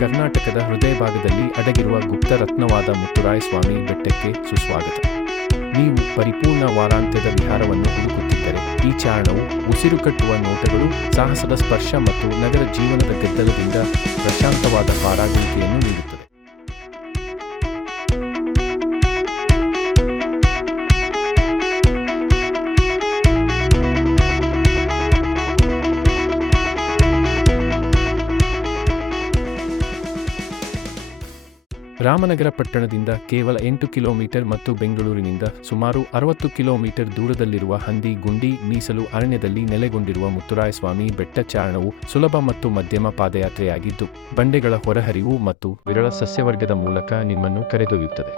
ಕರ್ನಾಟಕದ ಹೃದಯ ಭಾಗದಲ್ಲಿ ಅಡಗಿರುವ ಗುಪ್ತ ರತ್ನವಾದ ಮುತ್ತುರಾಯಸ್ವಾಮಿ ಬೆಟ್ಟಕ್ಕೆ ಸುಸ್ವಾಗತ. ನೀವು ಪರಿಪೂರ್ಣ ವಾರಾಂತ್ಯದ ವಿಹಾರವನ್ನು ಹುಡುಕುತ್ತಿದ್ದರೆ ಈ ಚಾರಣವು ಉಸಿರುಕಟ್ಟುವ ನೋಟಗಳು, ಸಾಹಸದ ಸ್ಪರ್ಶ ಮತ್ತು ನಗರ ಜೀವನದ ಗದ್ದಲದಿಂದ ಪ್ರಶಾಂತವಾದ ಪಾರಾಗುವಿಕೆಯನ್ನು ನೀಡುತ್ತದೆ. ರಾಮನಗರ ಪಟ್ಟಣದಿಂದ ಕೇವಲ 8 ಕಿಲೋಮೀಟರ್ ಮತ್ತು ಬೆಂಗಳೂರಿನಿಂದ ಸುಮಾರು 60 ಕಿಲೋಮೀಟರ್ ದೂರದಲ್ಲಿರುವ ಹಂದಿ ಗುಂಡಿ ಮೀಸಲು ಅರಣ್ಯದಲ್ಲಿ ನೆಲೆಗೊಂಡಿರುವ ಮುತ್ತುರಾಯಸ್ವಾಮಿ ಬೆಟ್ಟ ಚಾರಣವು ಸುಲಭ ಮತ್ತು ಮಧ್ಯಮ ಪಾದಯಾತ್ರೆಯಾಗಿದ್ದು, ಬಂಡೆಗಳ ಹೊರಹರಿವು ಮತ್ತು ವಿರಳ ಸಸ್ಯವರ್ಗದ ಮೂಲಕ ನಿಮ್ಮನ್ನು ಕರೆದೊಯ್ಯುತ್ತದೆ.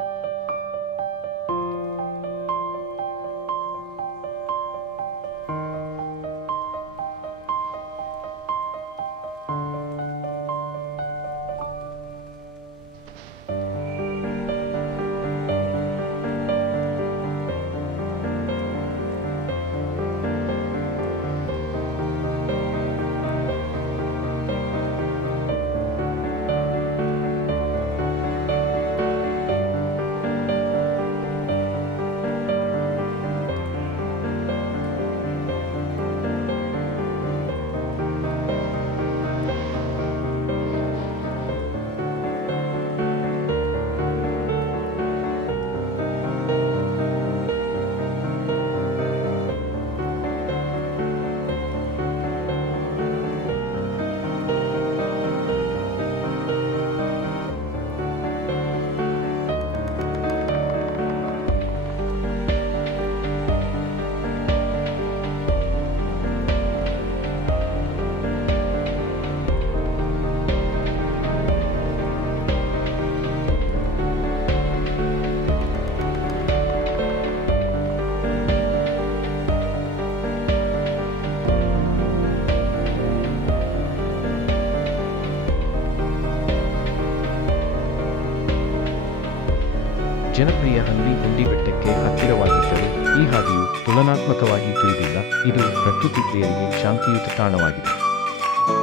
ಜನಪ್ರಿಯ ಹಂದಿ ಗುಂಡಿ ಬೆಟ್ಟಕ್ಕೆ ಹತ್ತಿರವಾಗಿದ್ದರೂ ಈ ಹಾದಿಯು ತುಲನಾತ್ಮಕವಾಗಿ ತಿಳಿದಿಲ್ಲ. ಇದು ಪ್ರಕೃತಿ ಪ್ರಿಯರಿಗೆ ಶಾಂತಿಯುತ ತಾಣವಾಗಿದೆ.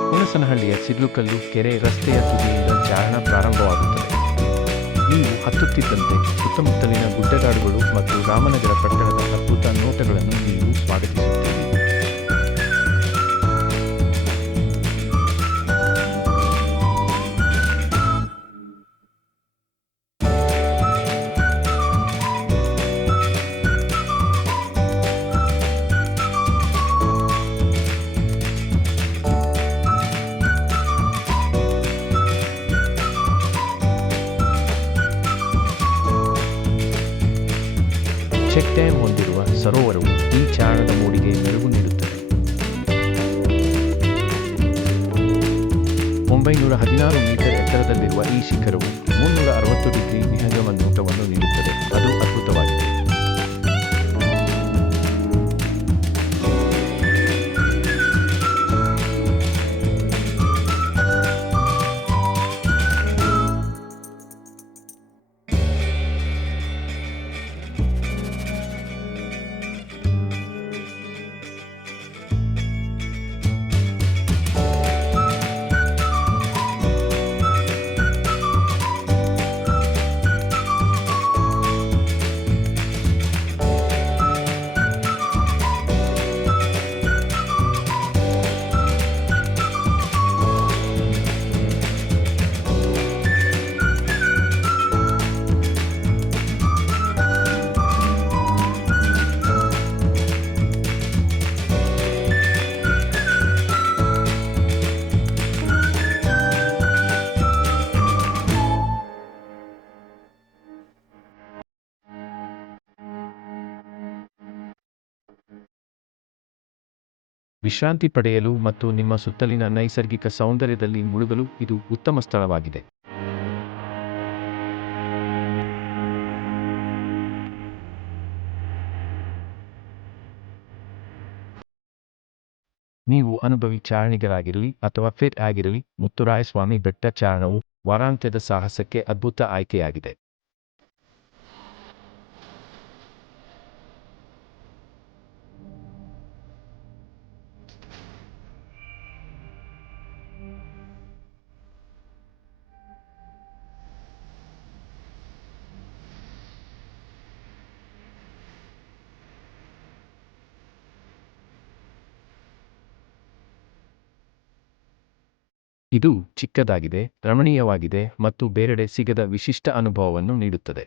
ಹುಣಸನಹಳ್ಳಿಯ ಸಿಡ್ಲುಕಲ್ಲು ಕೆರೆ ರಸ್ತೆಯ ತುದಿಯಿಂದ ಚಾರಣ ಪ್ರಾರಂಭವಾಗುತ್ತದೆ. ನೀವು ಹತ್ತುತ್ತಿದ್ದಂತೆ ಸುತ್ತಮುತ್ತಲಿನ ಗುಡ್ಡಗಾಡುಗಳು ಮತ್ತು ರಾಮನಗರ ಪಟ್ಟಣದ ಅದ್ಭುತ ನೋಟಗಳನ್ನು ನೀವು ಸ್ವಾಗತಿಸುತ್ತೀರಿ. ಚೆಕ್ ಡ್ಯಾಮ್ ಹೊಂದಿರುವ ಸರೋವರವು ಈ ಚಾರಣದ ಮೋಡಿಗೆ ಮೆರುಗು ನೀಡುತ್ತದೆ. 916 ಮೀಟರ್ ಎತ್ತರದಲ್ಲಿರುವ ಈ ಶಿಖರವು 360 ಡಿಗ್ರಿ ವಿಹಂಗಮ ನೋಟವನ್ನು ನೀಡುತ್ತದೆ. ಅದು ಅದ್ಭುತವಾಗಿದೆ. ವಿಶ್ರಾಂತಿ ಪಡೆಯಲು ಮತ್ತು ನಿಮ್ಮ ಸುತ್ತಲಿನ ನೈಸರ್ಗಿಕ ಸೌಂದರ್ಯದಲ್ಲಿ ಮುಳುಗಲು ಇದು ಉತ್ತಮ ಸ್ಥಳವಾಗಿದೆ. ನೀವು ಅನುಭವಿ ಚಾರಣಿಗರಾಗಿರಲಿ ಅಥವಾ ಫಿಟ್ ಆಗಿರಲಿ, ಮುತ್ತುರಾಯಸ್ವಾಮಿ ಬೆಟ್ಟ ಚಾರಣವು ವಾರಾಂತ್ಯದ ಸಾಹಸಕ್ಕೆ ಅದ್ಭುತ ಆಯ್ಕೆಯಾಗಿದೆ. ಇದು ಚಿಕ್ಕದಾಗಿದೆ, ರಮಣೀಯವಾಗಿದೆ ಮತ್ತು ಬೇರೆಡೆ ಸಿಗದ ವಿಶಿಷ್ಟ ಅನುಭವವನ್ನು ನೀಡುತ್ತದೆ.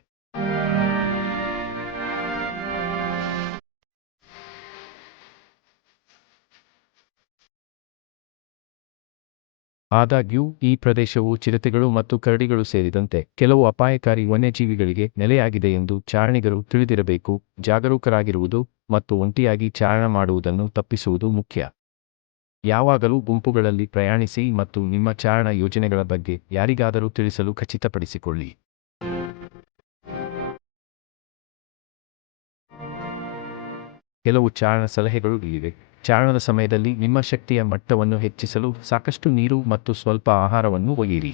ಆದಾಗ್ಯೂ, ಈ ಪ್ರದೇಶವು ಚಿರತೆಗಳು ಮತ್ತು ಕರಡಿಗಳು ಸೇರಿದಂತೆ ಕೆಲವು ಅಪಾಯಕಾರಿ ವನ್ಯಜೀವಿಗಳಿಗೆ ನೆಲೆಯಾಗಿದೆ ಎಂದು ಚಾರಣಿಗರು ತಿಳಿದಿರಬೇಕು. ಜಾಗರೂಕರಾಗಿರುವುದು ಮತ್ತು ಒಂಟಿಯಾಗಿ ಚಾರಣ ಮಾಡುವುದನ್ನು ತಪ್ಪಿಸುವುದು ಮುಖ್ಯ. ಯಾವಾಗಲೂ ಗುಂಪುಗಳಲ್ಲಿ ಪ್ರಯಾಣಿಸಿ ಮತ್ತು ನಿಮ್ಮ ಚಾರಣ ಯೋಜನೆಗಳ ಬಗ್ಗೆ ಯಾರಿಗಾದರೂ ತಿಳಿಸಲು ಖಚಿತಪಡಿಸಿಕೊಳ್ಳಿ. ಕೆಲವು ಚಾರಣ ಸಲಹೆಗಳು ಇವೆ. ಚಾರಣದ ಸಮಯದಲ್ಲಿ ನಿಮ್ಮ ಶಕ್ತಿಯ ಮಟ್ಟವನ್ನು ಹೆಚ್ಚಿಸಲು ಸಾಕಷ್ಟು ನೀರು ಮತ್ತು ಸ್ವಲ್ಪ ಆಹಾರವನ್ನು ಒಯ್ಯಿರಿ.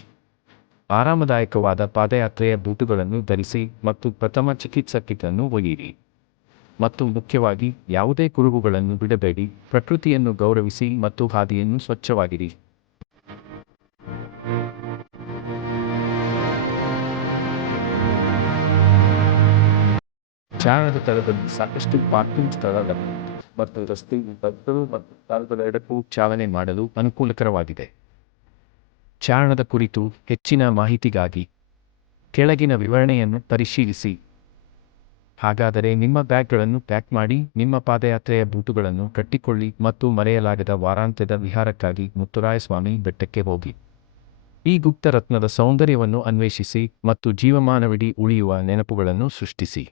ಆರಾಮದಾಯಕವಾದ ಪಾದಯಾತ್ರೆಯ ಬೂಟುಗಳನ್ನು ಧರಿಸಿ ಮತ್ತು ಪ್ರಥಮ ಚಿಕಿತ್ಸಾ ಕಿಟ್ ಅನ್ನು ಒಯ್ಯಿರಿ. ಮತ್ತು ಮುಖ್ಯವಾಗಿ, ಯಾವುದೇ ಕುರುಹುಗಳನ್ನು ಬಿಡಬೇಡಿ. ಪ್ರಕೃತಿಯನ್ನು ಗೌರವಿಸಿ ಮತ್ತು ಹಾದಿಯನ್ನು ಸ್ವಚ್ಛವಾಗಿಡಿ. ಚಾರಣದ ತಳದಲ್ಲಿ ಸಾಕಷ್ಟು ಪಾರ್ಕಿಂಗ್ ಸ್ಥಳಗಳಿವೆ ಮತ್ತು ರಸ್ತೆಯು ಬಸ್ಗಳು ಮತ್ತು ಕಾರುಗಳೆರಡಕ್ಕೂ ಚಾಲನೆ ಮಾಡಲು ಅನುಕೂಲಕರವಾಗಿದೆ. ಚಾರಣದ ಕುರಿತು ಹೆಚ್ಚಿನ ಮಾಹಿತಿಗಾಗಿ ಕೆಳಗಿನ ವಿವರಣೆಯನ್ನು ಪರಿಶೀಲಿಸಿ. ಹಾಗಾದರೆ ನಿಮ್ಮ ಬ್ಯಾಗ್ಗಳನ್ನು ಪ್ಯಾಕ್ ಮಾಡಿ, ನಿಮ್ಮ ಪಾದಯಾತ್ರೆಯ ಬೂಟುಗಳನ್ನು ಕಟ್ಟಿಕೊಳ್ಳಿ ಮತ್ತು ಮರೆಯಲಾಗದ ವಾರಾಂತ್ಯದ ವಿಹಾರಕ್ಕಾಗಿ ಮುತ್ತುರಾಯಸ್ವಾಮಿ ಬೆಟ್ಟಕ್ಕೆ ಹೋಗಿ. ಈ ಗುಪ್ತ ರತ್ನದ ಸೌಂದರ್ಯವನ್ನು ಅನ್ವೇಷಿಸಿ ಮತ್ತು ಜೀವಮಾನವಿಡೀ ಉಳಿಯುವ ನೆನಪುಗಳನ್ನು ಸೃಷ್ಟಿಸಿ.